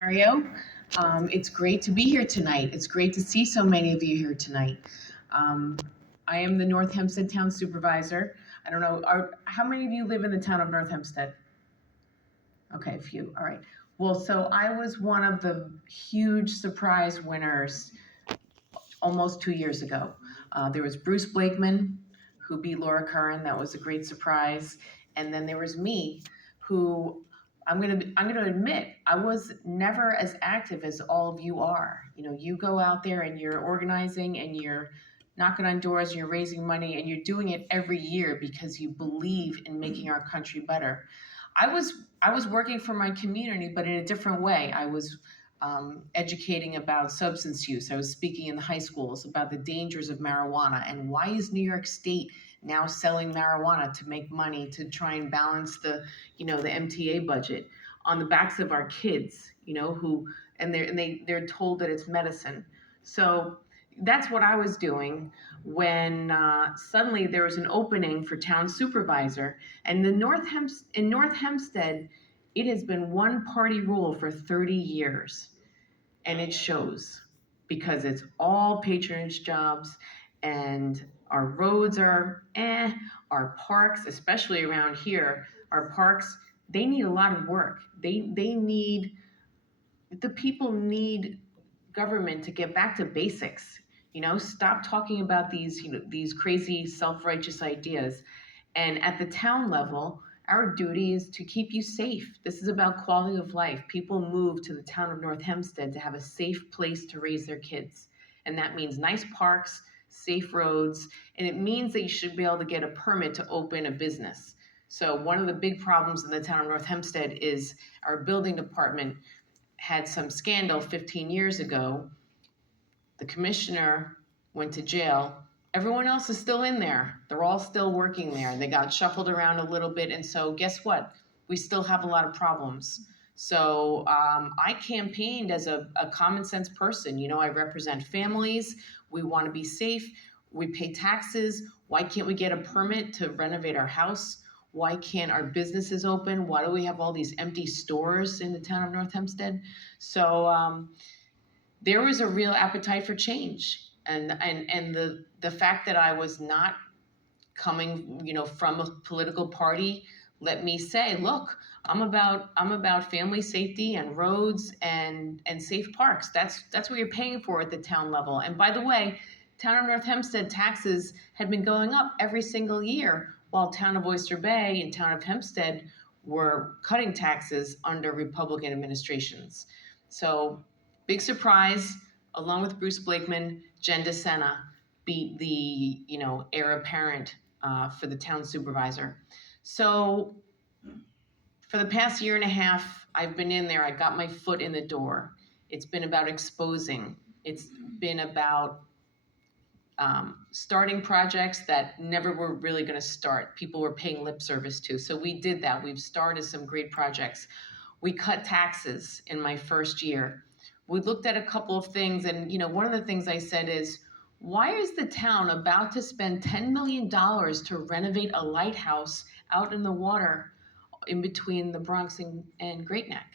Mario. It's great to be here tonight. It's great to see so many of you here tonight. Um, I am the North Hempstead Town Supervisor. I don't know, how many of you live in the town of North Hempstead? Okay, a few. All right. Well, so I was one of the huge surprise winners almost 2 years ago. There was Bruce Blakeman, who beat Laura Curran. That was a great surprise. And then there was me, who I'm gonna admit I was never as active as all of you are. You know, you go out there and you're organizing and you're knocking on doors and you're raising money and you're doing it every year because you believe in making our country better. I was working for my community, but in a different way. I was educating about substance use. I was speaking in the high schools about the dangers of marijuana and why is New York State now selling marijuana to make money to try and balance the MTA budget on the backs of our kids, who they're told that it's medicine. So that's what I was doing when suddenly there was an opening for town supervisor, and in North Hempstead, it has been one party rule for 30 years, and it shows because it's all patronage jobs, and our roads are our parks, especially around here, our parks, they need a lot of work. They need the people need government to get back to basics. Stop talking about these crazy self-righteous ideas. And at the town level, our duty is to keep you safe. This is about quality of life. People move to the town of North Hempstead to have a safe place to raise their kids. And that means nice parks, safe roads, and it means that you should be able to get a permit to open a business. So one of the big problems in the town of North Hempstead is our building department had some scandal 15 years ago. The commissioner went to jail. Everyone else is still in there. They're all still working there. They got shuffled around a little bit. And so, guess what? We still have a lot of problems. So, I campaigned as a common sense person. I represent families. We want to be safe. We pay taxes. Why can't we get a permit to renovate our house? Why can't our businesses open? Why do we have all these empty stores in the town of North Hempstead? So, there was a real appetite for change, and the fact that I was not coming from a political party let me say, look, I'm about family safety and roads and safe parks. That's what you're paying for at the town level. And by the way, town of North Hempstead taxes had been going up every single year while town of Oyster Bay and town of Hempstead were cutting taxes under Republican administrations. So big surprise, along with Bruce Blakeman, Jen Desena beat the heir apparent for the town supervisor. So for the past year and a half, I've been in there. I got my foot in the door. It's been about exposing. It's been about starting projects that never were really going to start. People were paying lip service to. So we did that. We've started some great projects. We cut taxes in my first year. We looked at a couple of things, and one of the things I said is, why is the town about to spend $10 million to renovate a lighthouse out in the water in between the Bronx and Great Neck?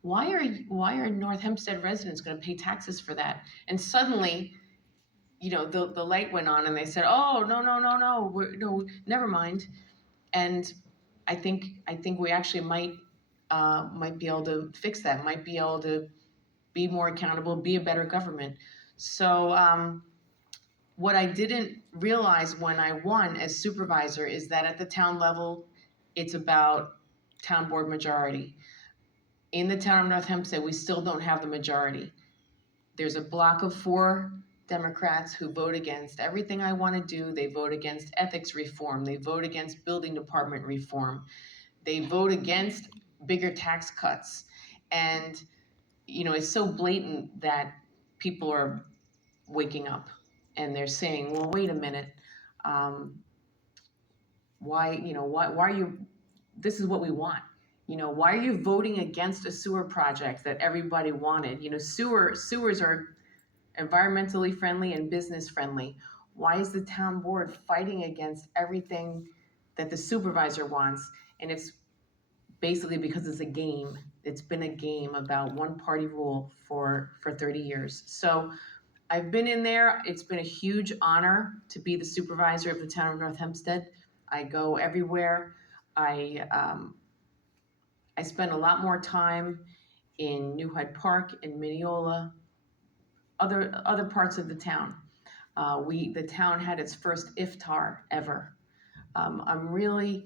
Why are North Hempstead residents going to pay taxes for that? And suddenly, the light went on, and they said, "Oh, no, no, no, no, no, never mind." And I think we actually might be able to fix that. Might be able to be more accountable, be a better government. So what I didn't realize when I won as supervisor is that at the town level, it's about town board majority. In the town of North Hempstead, we still don't have the majority. There's a block of 4 Democrats who vote against everything I want to do. They vote against ethics reform. They vote against building department reform. They vote against bigger tax cuts. And, it's so blatant that people are waking up and they're saying, well, wait a minute. Why are you, this is what we want. Why are you voting against a sewer project that everybody wanted? Sewers are environmentally friendly and business friendly. Why is the town board fighting against everything that the supervisor wants? And it's basically because it's a game. It's been a game about one party rule for 30 years. So I've been in there. It's been a huge honor to be the supervisor of the town of North Hempstead. I go everywhere. I spend a lot more time in New Hyde Park, in Mineola, other parts of the town. The town had its first iftar ever. I'm really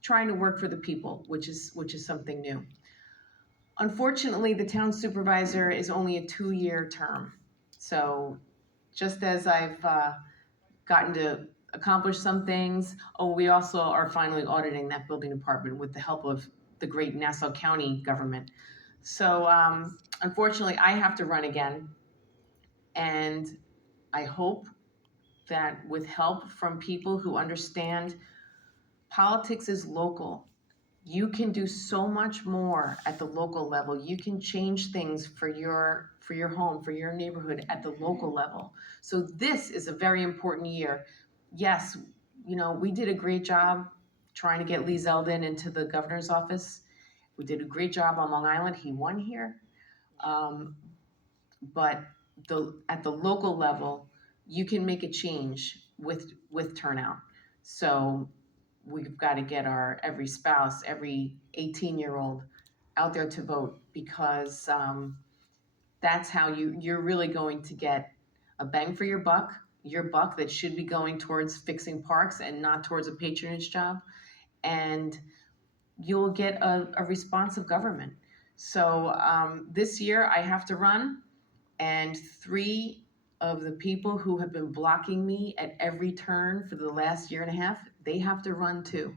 trying to work for the people, which is something new. Unfortunately, the town supervisor is only a 2-year term. So just as I've gotten to accomplish some things, we also are finally auditing that building department with the help of the great Nassau County government. So unfortunately, I have to run again. And I hope that with help from people who understand politics is local, you can do so much more at the local level. You can change things for your home, for your neighborhood at the local level. So this is a very important year. Yes, we did a great job trying to get Lee Zeldin into the governor's office. We did a great job on Long Island. He won here. But at the local level, you can make a change with turnout. So we've got to get our every spouse, every 18-year-old out there to vote, because that's how you're really going to get a bang for your buck that should be going towards fixing parks and not towards a patronage job. And you'll get a responsive government. So this year I have to run, and 3 of the people who have been blocking me at every turn for the last year and a half, they have to run too.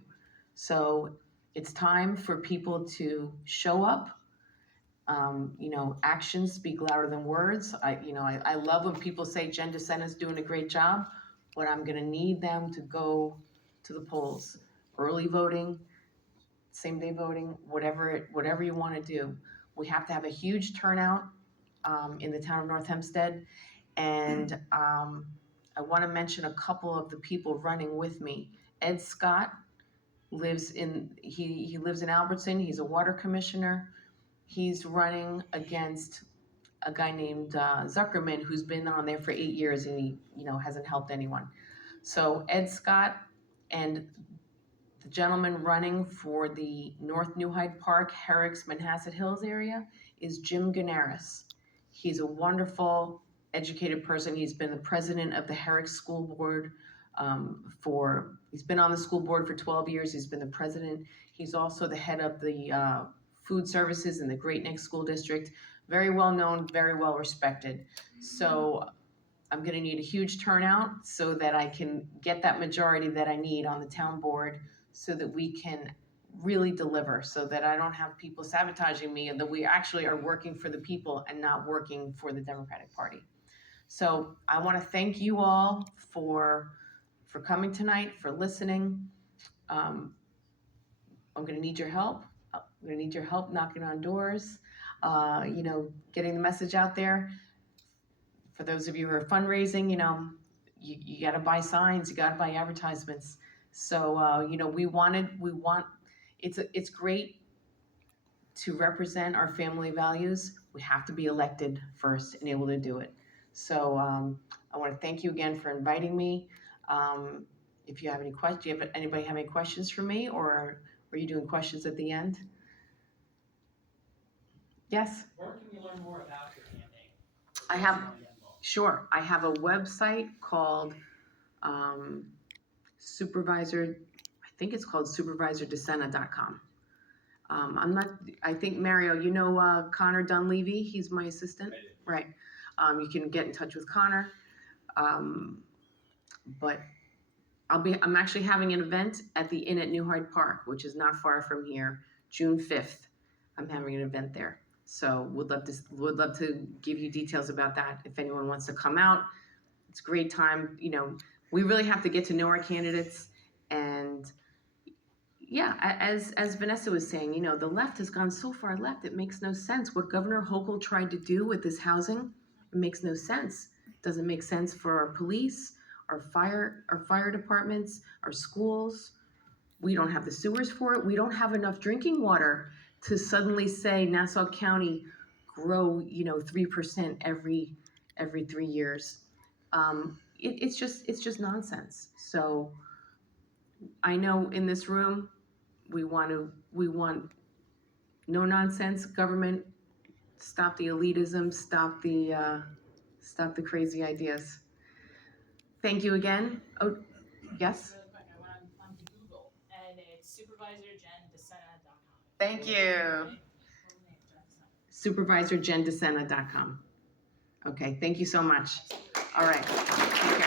So it's time for people to show up. Actions speak louder than words. I love when people say Jen Desena is doing a great job, but I'm gonna need them to go to the polls. Early voting, same day voting, whatever you wanna do. We have to have a huge turnout in the town of North Hempstead. And I want to mention a couple of the people running with me. Ed Scott lives he lives in Albertson. He's a water commissioner. He's running against a guy named Zuckerman, who's been on there for 8 years, and he hasn't helped anyone. So Ed Scott, and the gentleman running for the North New Hyde Park, Herrick's, Manhasset Hills area is Jim Ganaris. He's a wonderful, educated person. He's been the president of the Herrick School Board he's been on the school board for 12 years. He's been the president. He's also the head of the food services in the Great Neck School District. Very well known, very well respected. So I'm gonna need a huge turnout so that I can get that majority that I need on the town board, so that we can really deliver, so that I don't have people sabotaging me, and that we actually are working for the people and not working for the Democratic Party. So I want to thank you all for coming tonight, for listening. I'm going to need your help. I'm going to need your help knocking on doors, getting the message out there. For those of you who are fundraising, you got to buy signs, you got to buy advertisements. So, it's great to represent our family values. We have to be elected first and able to do it. So I want to thank you again for inviting me. If you have any questions, anybody have any questions for me, or are you doing questions at the end? Yes? Where can we learn more about your campaign? I have a website called supervisordesena.com. I think Mario, Connor Dunleavy, he's my assistant, right? You can get in touch with Connor. But I'm actually having an event at the Inn at New Hyde Park, which is not far from here, June 5th. I'm having an event there. So would love to give you details about that if anyone wants to come out. It's a great time. We really have to get to know our candidates. And yeah, as Vanessa was saying, the left has gone so far left, it makes no sense. What Governor Hochul tried to do with this housing, it makes no sense. It doesn't make sense for our police, our fire departments, our schools. We don't have the sewers for it. We don't have enough drinking water to suddenly say Nassau County grow, 3% every 3 years. It's just nonsense. So I know in this room, we want no nonsense government. Stop the elitism. Stop the crazy ideas. Thank you again. Oh, yes. Really quick, I went onto Google and it's supervisorjendesena.com. Thank you. Okay? Full name, Jen Desena. SupervisorJenDesena.com. Okay, thank you so much. Absolutely. All right. Take care.